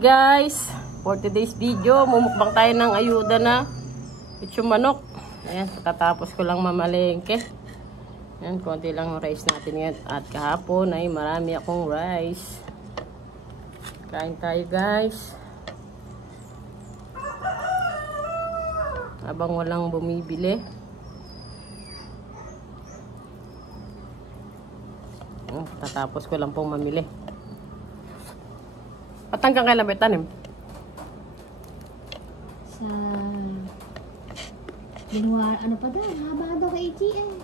Guys, for today's video, mumukbang tayo ng ayuda na lechon manok. Ayan, tatapos ko lang mamalengke. Ayan, konti lang yung rice natin ngayon. At kahapon ay marami akong rice. Kain tayo guys. Habang walang bumibili. Ayan, tatapos ko lang pong mamili. At hanggang kailan ba tanim? Sa January, ano pa daw? Haba daw kay ATM.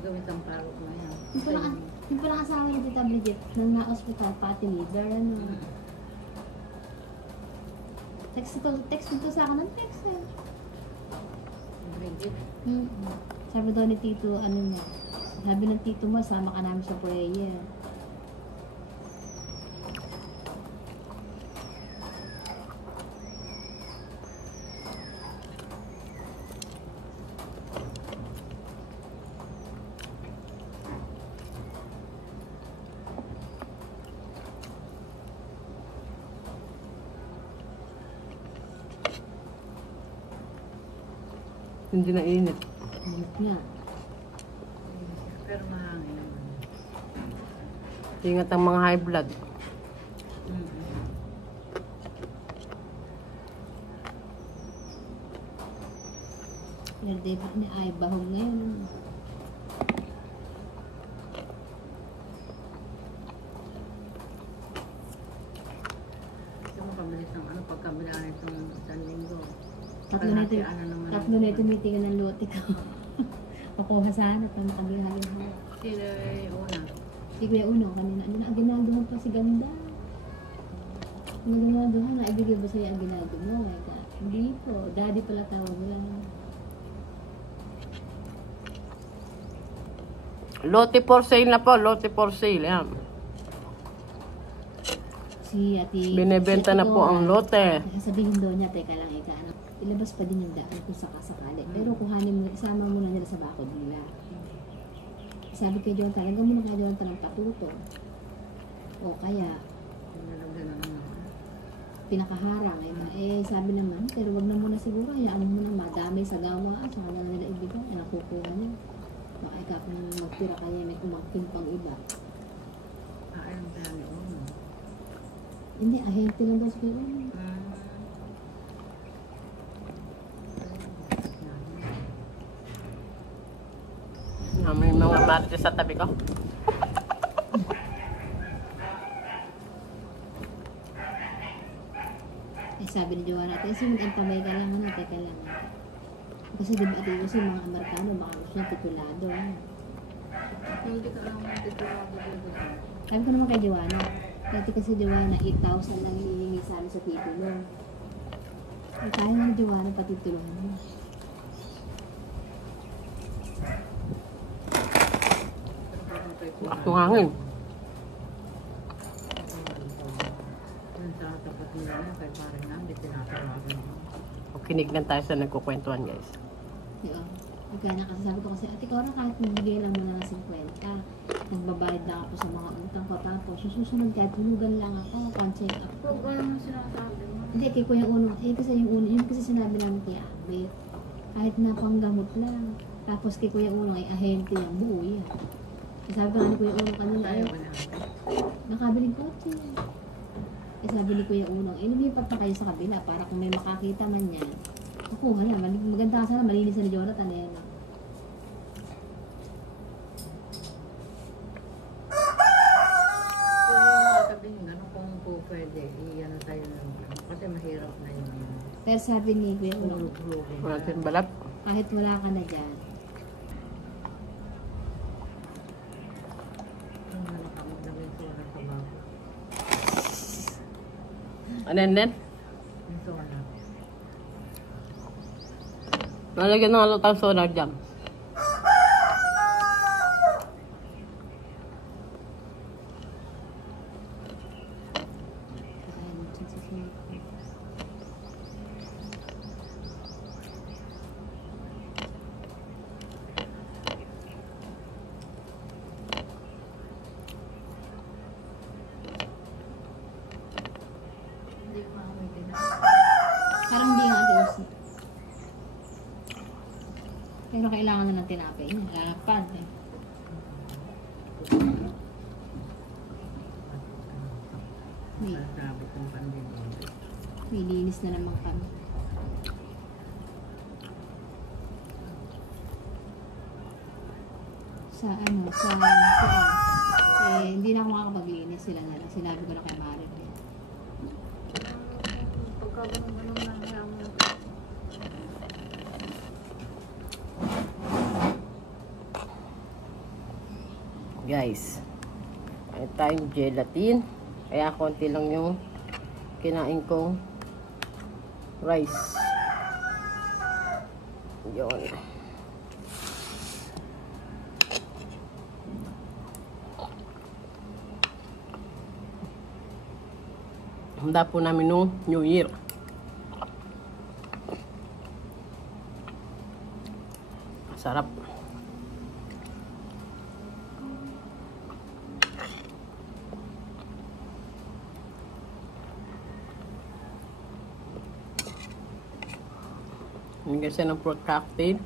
Gawin ang parok na yan. Yung pala asawa ni Tita Bridget nang na-hospital, pati leader, ano. Text dito sa akin ng text eh. Bridget? Sabi daw ni Tito, ano niya, sabi ng Tito mo, sama ka namin sa prayer. Hindi na init. Init nga. Pero mahangin naman. Ingat ang mga high blood. Nerde pa ni ay bahog ngayon. Gusto mo kabilis ng ano, pagkabilaan itong isang linggo. Tatlo na ito meeting ng lote ko. Pakuha sana at magkabihayan mo. Sila yung una. Si Kuya Uno, kanina, ano na, aginaldo mo pa si Ganda. Ang aginaldo mo, naibigay ba sa'yo aginaldo mo? Hindi po, daddy pala tawag mo lang. Lote for sale na po, lote for sale. Yan. Si Ate... Binebenta na po ang lote. Sabihin daw niya, teka lang, ano, ilabas pa din yung daan kung sakasakali. Pero kuhanin mo, isama mo na nila sa bakod nila. Sabi kay John, talaga mo na kay John ng patuto. O kaya, pinakaharang. Sabi naman, pero wag na muna siguro, hayaan mo na madamay sa gawa at saka na nila ibigay, nakukuha niya. Baka ikaw kung magtira kaya may umangkin pang iba. Ayun tayo ni Uno. Hindi, ahente lang daw sa Kuya Uno. May mga marites sa tabi ko. Sabi ni Joanna, kasi mag-antabay ka lang, ano, teka lang. Kasi diba ate kasi mga Amerikano, baka gusto niya titulado. Hindi ka lang titulado dito. Sabi ko naman kay Joanna, dati kasi Joanna, 8,000 lang hinihingi sa amin sa titulo. Kaya nga ni Joanna patituluhan mo. Yung hangin. Yung sa tapat nila na, kay parang namin, tinatawagan mo. Kinignan tayo sa nagkukwentuhan guys. Diba? Kaya nakasasabi ko kasi, ate Cora, kahit magbigay lang mo na ng 50, magbabayad lang ako sa mga utang ko, tapos susunod kahit hulugan lang ako, pan-check up. Huwag ano sinasabi mo. Hindi, kay Kuya Uno, kasi yung Uno, yun kasi sinabi namin kay Abet, kahit na panggamot lang. Tapos kay Kuya Uno ay ahente yung buo yan. Sabi nga ni Kuya Uno kanina, ay, nakabiling kotse. Sabi ni Kuya Uno, lumipat na kayo sa kabila para kung may makakita man yan, nakuha na. Maganda ka sana, malinis na ni Jonathan eh. Kung sabihin gano'n, kung po pwede, iyan tayo ng kasi mahirap na yun. Pero sabi ni Kuya Uno, Wala tayong balat. kahit wala ka na dyan, Ano yan? Ito na. Nalagyan ng alutang solar dyan. ubos na. Pero kailangan na ng tinapay niya. Lalapad eh. May, Sabi kong pandemya. may linis na naman kami. Hindi na ako makakapaglinis, sila na lang. Sinabi ko na kay Marin. Pagka ganun na lang. Guys, ay tayong gelatin. Kaya konti lang yung kinain kong rice. Yun. Handa po namin nung New Year. Sarap. Ini kasi ng fruit cocktail.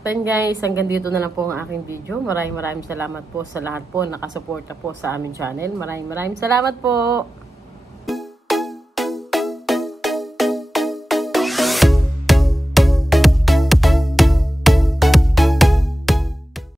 Then guys, hanggang dito na lang po ang aking video. Maraming salamat po sa lahat po nakasuporta po sa aming channel. Maraming salamat po.